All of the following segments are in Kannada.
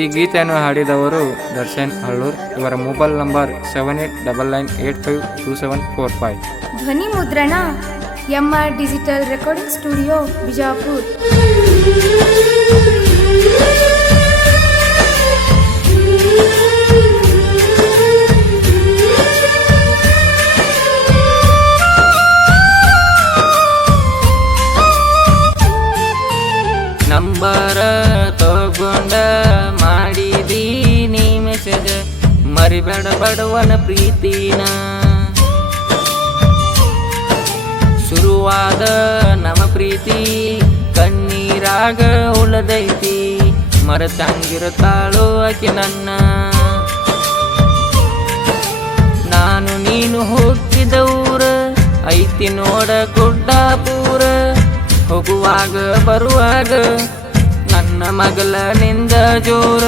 ಈ ಗೀತೆಯನ್ನು ಹಾಡಿದವರು ದರ್ಶನ್ ಹಳ್ಳೂರ್. ಇವರ ಮೊಬೈಲ್ ನಂಬರ್ 7899852745. ಧ್ವನಿ ಮುದ್ರಣ MR digital recording studio Bijapur. Number ತಗೊಂಡ ಮಾಡಿದೀನಿ ಮೆಸೇಜ್, ಮರಿಬೇಡ ಬಡವನ ಪ್ರೀತಿನ. ಶುರುವಾದ ನಮ್ಮ ಪ್ರೀತಿ ಕಣ್ಣೀರಾಗ ಉಳದೈತಿ, ಮರೆತಂಗಿರುತ್ತಾಳೋ ಆಕೆ ನನ್ನ. ನಾನು ನೀನು ಹುಟ್ಟಿದ ಊರ ಐತಿ ನೋಡ ಗುಡ್ಡಾಪುರ. ಹೋಗುವಾಗ ಬರುವಾಗ ನನ್ನ ಮಗಳ ನಿಂದ ಜೋರ.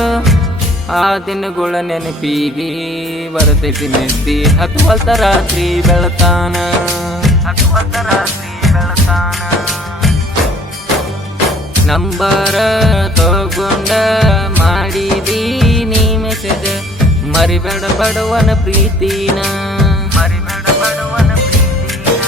ಆ ದಿನಗಳ ನೆನಪಿಗೆ ಬರ್ತೈತಿ ನಿದ್ದಿ, ಹತ್ತುವಲ್ತ ರಾತ್ರಿ ಬೆಳತಾನ. ನಂಬರ ತಗೊಂಡ ಮಾಡಿದೀನಿ ಮೆಸೇಜ್, ಮರಿಬೇಡ ಬಡವನ ಪ್ರೀತಿನ. ಮರಿಬೇಡ ಬಡವನ ಪ್ರೀತಿನ.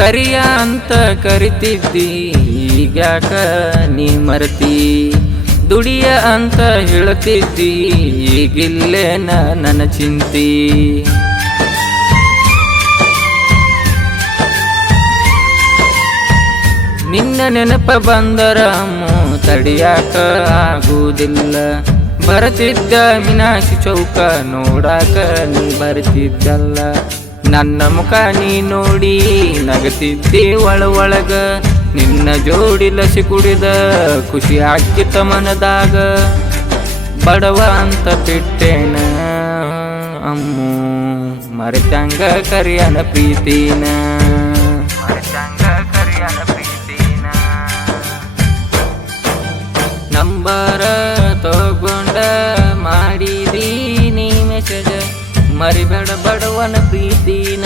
ಕರಿಯ ಅಂತ ಕರಿತಿದ್ದಿ, ಈಗ್ಯಾಕ ನೀ ಮರತಿ. ದುಡಿಯ ಅಂತ ಹೇಳ್ತಿದ್ದಿ, ಈಗಿಲ್ಲೇನ ನನ್ನ ಚಿಂತಿ. ನಿನ್ನ ನೆನಪ ಬಂದರ ತಡಿಯಾಕ ಆಗುವುದಿಲ್ಲ. ಬರತಿದ್ದ ಮೀನಾಕ್ಷಿ ಚೌಕ ನೋಡಾಕ ನೀ ಬರ್ತಿದ್ದಲ್ಲ. ನನ್ನ ಮುಖ ನೀ ನೋಡಿ ನಗತಿದ್ದೆ ಒಳಗ. ನಿನ್ನ ಜೋಡಿ ಲಸಿ ಕುಡಿದ ಖುಷಿ ಆಗಿತ್ತ ಮನದಾಗ. ಬಡವ ಅಂತ ಬಿಟ್ಟೇನ ಅಮ್ಮು, ಮರೆತಂಗ ಕರಿಯನ ಪ್ರೀತಿನ. ನಂಬರ ತಗೊಂಡ ಮಾಡಿದೀನಿ ಮೆಸೇಜ್, ಮರಿಬೇಡ ಬಡವನ ಪ್ರೀತಿನ.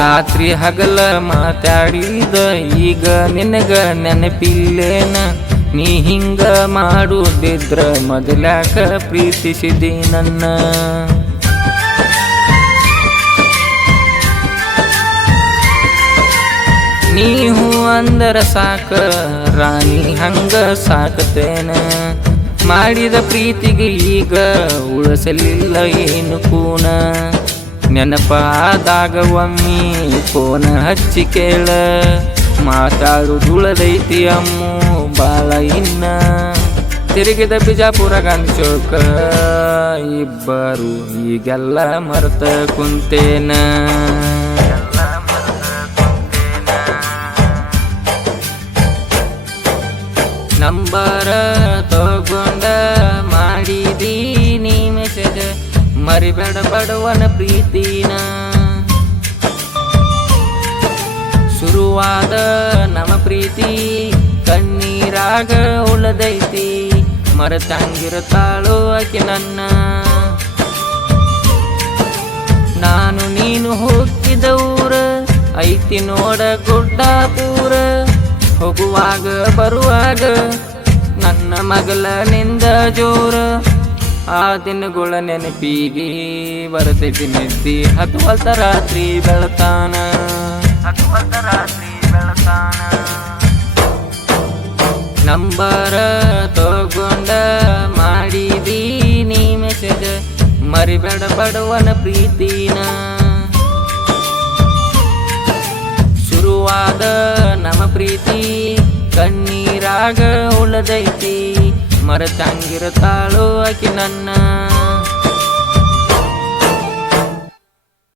ರಾತ್ರಿ ಹಗಲ ಮಾತಾಡಿದ ಈಗ ನಿನಗ ನೆನಪಿಲ್ಲೇನ. ನೀ ಹಿಂಗ ಮಾಡುದಿದ್ರ ಮೊದಲಾಕ ಪ್ರೀತಿಸಿದಿ ನನ್ನ. ನೀವು ಅಂದರ ಸಾಕ ರಾಣಿ ಹಂಗ ಸಾಕತೇನ. ಮಾಡಿದ ಪ್ರೀತಿಗೆ ಈಗ ಉಳಿಸಲಿಲ್ಲ ಏನು ಕೂನ. ನೆನಪಾದಾಗ ಒಮ್ಮಿ ಫೋನ ಹಚ್ಚಿ ಕೇಳ, ಮಾತಾಡುದುಳದೈತಿ ಅಮ್ಮು ಬಾಳ ಇನ್ನ. ತಿರುಗಿದ ಬಿಜಾಪುರ ಗಾಂಧಿ ಚೌಕ, ಇಬ್ಬರು ಈಗೆಲ್ಲ ಮರೆತ ಕುಂತೇನ. ನಂಬರ ತಗೊಂಡ ಮಾಡಿದೀನಿ ಮೆಸೇಜ್, ಮರಿಬೇಡ ಬಡವನ ಪ್ರೀತಿನ. ಶುರುವಾದ ನಮ್ಮ ಪ್ರೀತಿ ಕಣ್ಣೀರಾಗ ಉಳದೈತಿ, ಮರೆತಂಗಿರುತ್ತಾಳೋ ಆಕೆ ನನ್ನ. ನಾನು ನೀನು ಹುಟ್ಟಿದ ಊರ ಐತಿ ನೋಡ ಗುಡ್ಡಾಪುರ ಹೋಗುವಾಗ ಬರುವಾಗ ನನ್ನ ಮಗಳ ನಿಂದ ಜೋರ ಆ ದಿನಗಳ ನೆನಪಿಗೆ ಬರ್ತೈತಿ ನಿದ್ದಿ ಹತ್ತುವಲ್ತ ರಾತ್ರಿ ಬೆಳತಾನ ನಂಬರ ತಗೊಂಡ ಮಾಡಿದೀನಿ ಮೆಸೇಜ್ ಮರಿಬೇಡ ಬಡವನ ಪ್ರೀತಿನ ಶುರುವಾದ ನಮ್ಮ ಪ್ರೀತಿ ಕಣ್ಣೀರಾಗ ಉಳದೈತಿ ಮರೆತಂಗಿರತಾಳು ಆಕಿ ನನ್ನ